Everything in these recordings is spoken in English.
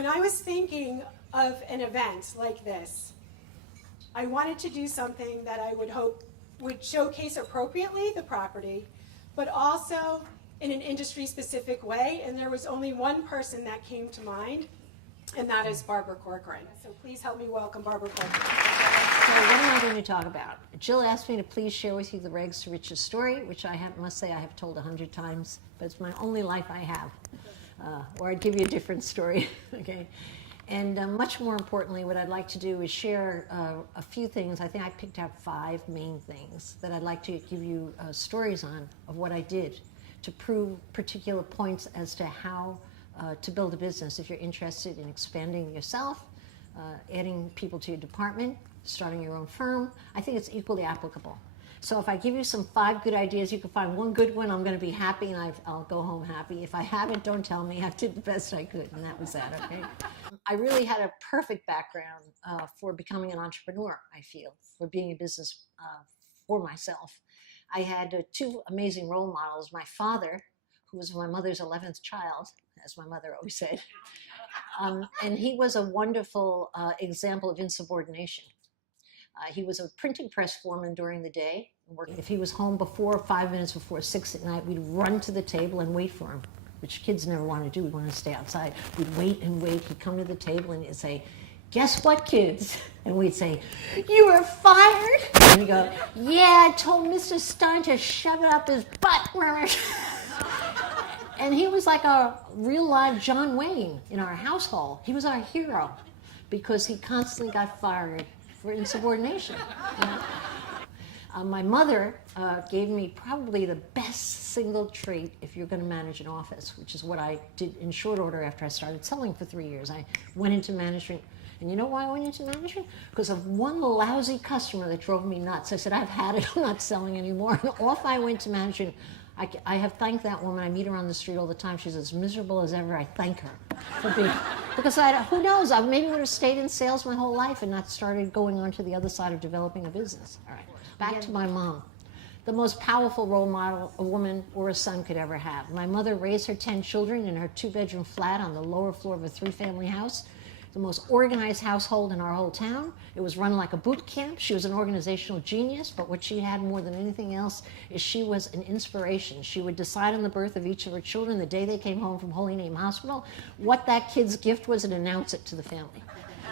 When I was thinking of an event like this, I wanted to do something that I would hope would showcase appropriately the property, but also in an industry-specific way, and there was only one person that came to mind, and that is Barbara Corcoran. So please help me welcome Barbara Corcoran. So what am I going to talk about? Jill asked me to please share with you the Rags to Riches story, which must say I have told 100 times, but it's my only life I have. Or I'd give you a different story, okay? And much more importantly, what I'd like to do is share a few things. I think I picked out 5 main things that I'd like to give you stories on of what I did to prove particular points as to how to build a business if you're interested in expanding yourself, adding people to your department, starting your own firm. I think it's equally applicable. So if I give you some 5 good ideas, you can find one good one, I'm going to be happy, and I'll go home happy. If I haven't, don't tell me. I did the best I could, and that was that, okay? I really had a perfect background for becoming an entrepreneur, I feel, for being a business for myself. I had 2 amazing role models. My father, who was my mother's 11th child, as my mother always said, and he was a wonderful example of insubordination. He was a printing press foreman during the day. If he was home 5 minutes before 6 at night, we'd run to the table and wait for him, which kids never want to do. We want to stay outside. We'd wait and wait. He'd come to the table and he'd say, "Guess what, kids?" And we'd say, "You were fired?" And he'd go, "Yeah, I told Mr. Stein to shove it up his butt." And he was like a real live John Wayne in our household. He was our hero because he constantly got fired for insubordination. You know? My mother gave me probably the best single trait if you're going to manage an office, which is what I did in short order after I started selling for 3 years. I went into management. And you know why I went into management? Because of one lousy customer that drove me nuts. I said, "I've had it, I'm not selling anymore." And off I went to management. I have thanked that woman. I meet her on the street all the time. She's as miserable as ever. I thank her for being, because who knows, I maybe would have stayed in sales my whole life and not started going on to the other side of developing a business. All right, back to my mom. The most powerful role model a woman or a son could ever have. My mother raised her 10 children in her 2-bedroom flat on the lower floor of a 3-family house. The most organized household in our whole town. It was run like a boot camp. She was an organizational genius, but what she had more than anything else is she was an inspiration. She would decide on the birth of each of her children the day they came home from Holy Name Hospital, what that kid's gift was, and announce it to the family.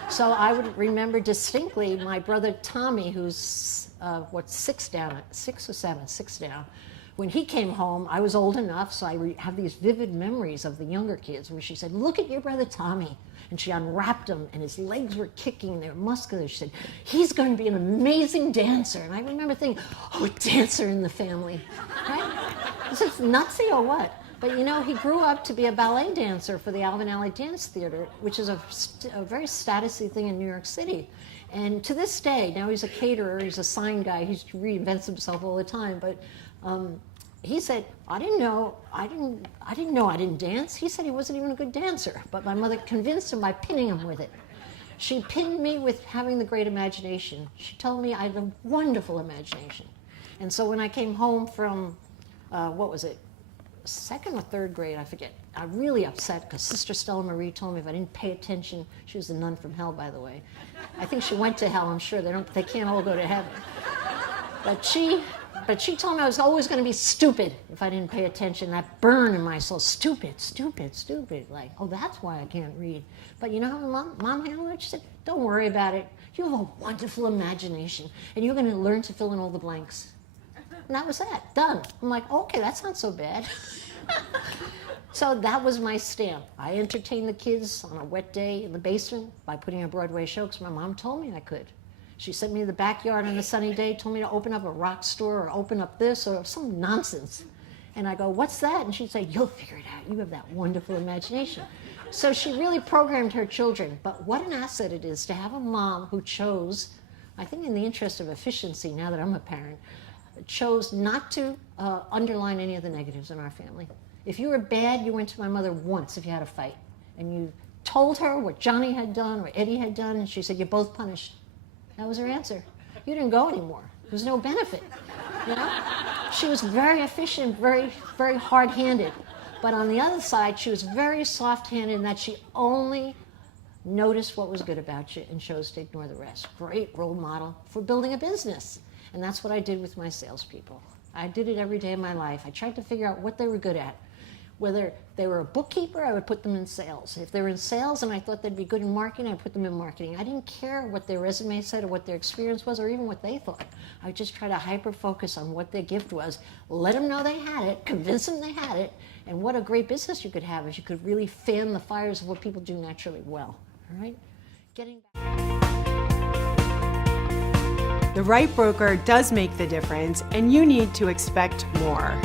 So I would remember distinctly my brother Tommy, who's 6 or 7 down. When he came home, I was old enough, so I have these vivid memories of the younger kids where she said, "Look at your brother Tommy." And she unwrapped him, and his legs were kicking, they were muscular. She said, "He's going to be an amazing dancer." And I remember thinking, "Oh, a dancer in the family." Right? Is it nutsy or what? But you know, he grew up to be a ballet dancer for the Alvin Ailey Dance Theater, which is a very statusy thing in New York City. And to this day, now he's a caterer, he's a sign guy, he reinvents himself all the time. But he said, I didn't know I didn't dance. He said he wasn't even a good dancer, but my mother convinced him by pinning him with it. She pinned me with having the great imagination. She told me I had a wonderful imagination. And so when I came home from, 2nd or 3rd grade, I forget, I was really upset because Sister Stella Marie told me if I didn't pay attention, she was a nun from hell, by the way. I think she went to hell, I'm sure. They can't all go to heaven. But she told me I was always going to be stupid if I didn't pay attention. That burn in my soul, stupid, stupid, stupid. Like, oh, that's why I can't read. But you know how mom handled it? She said, "Don't worry about it. You have a wonderful imagination, and you're going to learn to fill in all the blanks." And that was that, done. I'm like, okay, that's not so bad. So that was my stamp. I entertained the kids on a wet day in the basement by putting on a Broadway show because my mom told me I could. She sent me to the backyard on a sunny day, told me to open up a rock store or open up this or some nonsense. And I go, "What's that?" And she'd say, "You'll figure it out. You have that wonderful imagination." So she really programmed her children. But what an asset it is to have a mom who chose, I think in the interest of efficiency, now that I'm a parent, chose not to underline any of the negatives in our family. If you were bad, you went to my mother once if you had a fight. And you told her what Johnny had done or Eddie had done, and she said, "You're both punished." That was her answer. You didn't go anymore. There was no benefit. You know? She was very efficient, very, very hard-handed. But on the other side, she was very soft-handed in that she only notice what was good about you and chose to ignore the rest. Great role model for building a business. And that's what I did with my salespeople. I did it every day of my life. I tried to figure out what they were good at. Whether they were a bookkeeper, I would put them in sales. If they were in sales and I thought they'd be good in marketing, I'd put them in marketing. I didn't care what their resume said or what their experience was or even what they thought. I would just try to hyper-focus on what their gift was, let them know they had it, convince them they had it, and what a great business you could have if you could really fan the fires of what people do naturally well. All right? Getting back. The right broker does make the difference, and you need to expect more.